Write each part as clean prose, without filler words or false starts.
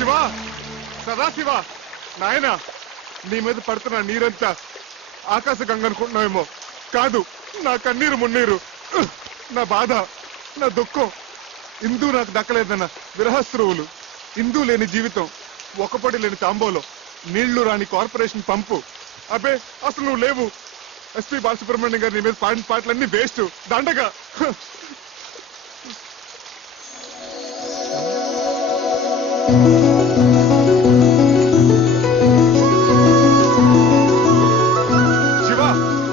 శివ, సదాశివ, నాయన నీ మీద పడుతున్న నీరంతా ఆకాశ గంగ అనుకుంటున్నావేమో. కాదు, నా కన్నీరు మున్నీరు, నా బాధ, నా దుఃఖం. ఇందు నాకు దక్కలేదన్న విరహస్త్రువులు, ఇందు లేని జీవితం, ఒకపడి లేని తాంబోలో, నీళ్లు రాని కార్పొరేషన్ పంపు. అబ్బే అసలు నువ్వు లేవు. ఎస్పీ బాలసుబ్రహ్మణ్యం గారు నీ మీద పాడిన పాటలన్నీ వేస్ట్, దండగా. Shiva,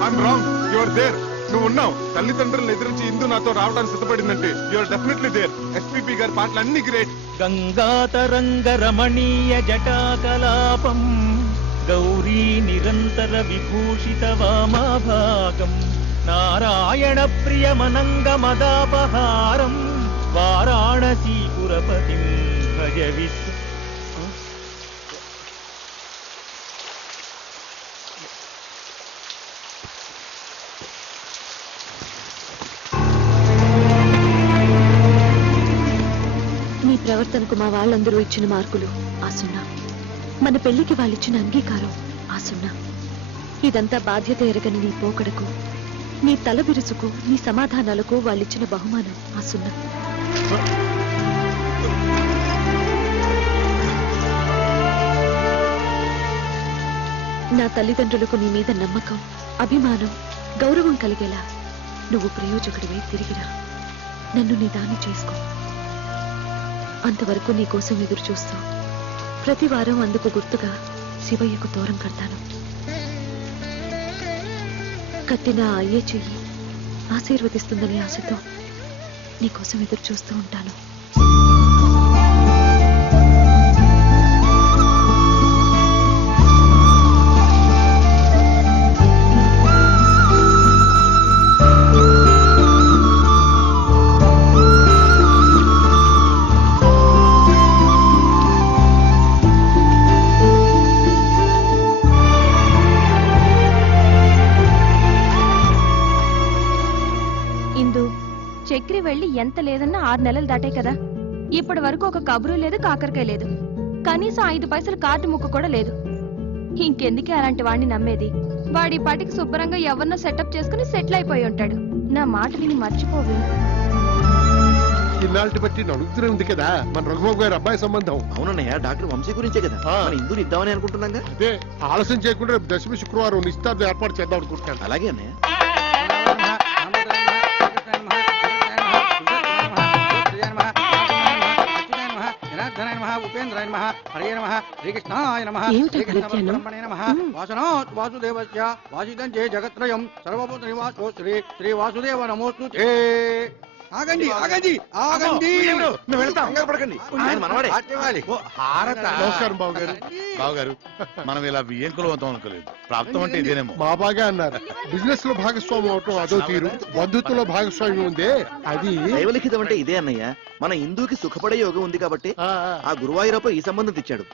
I'm wrong, you are there. నువ్వు ఉన్నావు. తల్లిదండ్రులను ఎదిరించి ఇందు నాతో రావడానికి సిద్ధపడిందంటే you are definitely there. SPB గారి పాటలు అన్ని గ్రేట్. గంగాతరంగ రమణీయ జటాకలాపం, గౌరీ నిరంతర విభూషిత వామాభాగం, నారాయణ ప్రియమనంగ మదాపహారం, వారాణసీపురపతిం భజ విశ్వ. నీ ప్రవర్తనకు మా వాళ్ళందరూ ఇచ్చిన మార్కులు ఆ సున్నా, మన పెళ్లికి వాళ్ళిచ్చిన అంగీకారం ఆ సున్నా. ఇదంతా బాధ్యత ఎరగని నీ పోకడకు, నీ తల బిరుసుకు, నీ సమాధానాలకు వాళ్ళిచ్చిన బహుమానం ఆ సున్నా. నా తల్లిదండ్రులకు నీ మీద నమ్మకం, అభిమానం, గౌరవం కలిగేలా నువ్వు ప్రయోజకుడివై తిరిగిరా. నన్ను నీ దాన్ని చేసుకో. అంతవరకు నీ కోసం ఎదురు చూస్తూ ప్రతి వారం అందుకు గుర్తుగా శివయ్యకు దూరం కడతాను. కట్టిన అయ్యే చెయ్యి ఆశీర్వదిస్తుందనే ఆశతో నీకోసం ఎదురు చూస్తూ ఉంటాను. చక్రి వెళ్ళి ఎంత లేదన్నా 6 నెలలు దాటే కదా. ఇప్పటి వరకు ఒక కబురు లేదు, కాకరకాయ లేదు, కనీసం 5 పైసలు కార్డు ముక్క కూడా లేదు. ఇంకెందుకే అలాంటి వాడిని నమ్మేది? వాడి పాటికి శుభ్రంగా ఎవరినో సెటప్ చేసుకుని సెటిల్ అయిపోయి ఉంటాడు. నా మాట విని మర్చిపోవి. ఇన్నాళ్ళ బట్టి అడుగుతూనే ఉంది కదా మన రఘుబాబు గారి అబ్బాయి సంబంధం. అవునన్నయ్య, డాక్టర్ వంశీ గురించే కదా ఇందుని ఇద్దామని అనుకుంటున్నాగా. అదే ఆలస్యం చేయకుండా రేపు దశమి శుక్రవారం నిశ్చితార్థం ఏర్పాటు చేద్దాం అనుకుంటున్నాను. అలాగే అన్నయ్య. జగత్రయం సర్వభూత నివాసో శ్రీ శ్రీ వాసుదేవ నమోస్తుతే. ఆగండి ఆగండి ఆగండి, నమస్కారం బావగారు. బావగారు, మనం ఇలా బియ్యంకులు అవుతాం అనుకోలేదు. ప్రాప్తం అంటే ఇదేనేమో. మా బాగా అన్నారు. బిజినెస్ లో భాగస్వామ్యం అవటం అదో తీరు, బంధుత్వంలో భాగస్వామ్యం ఉందే అది దైవలిఖితం అంటే ఇదే అన్నయ్య. మన హిందూకి సుఖపడే యోగం ఉంది కాబట్టి ఆ గురువాయూరప్ప ఈ సంబంధం తెచ్చాడు.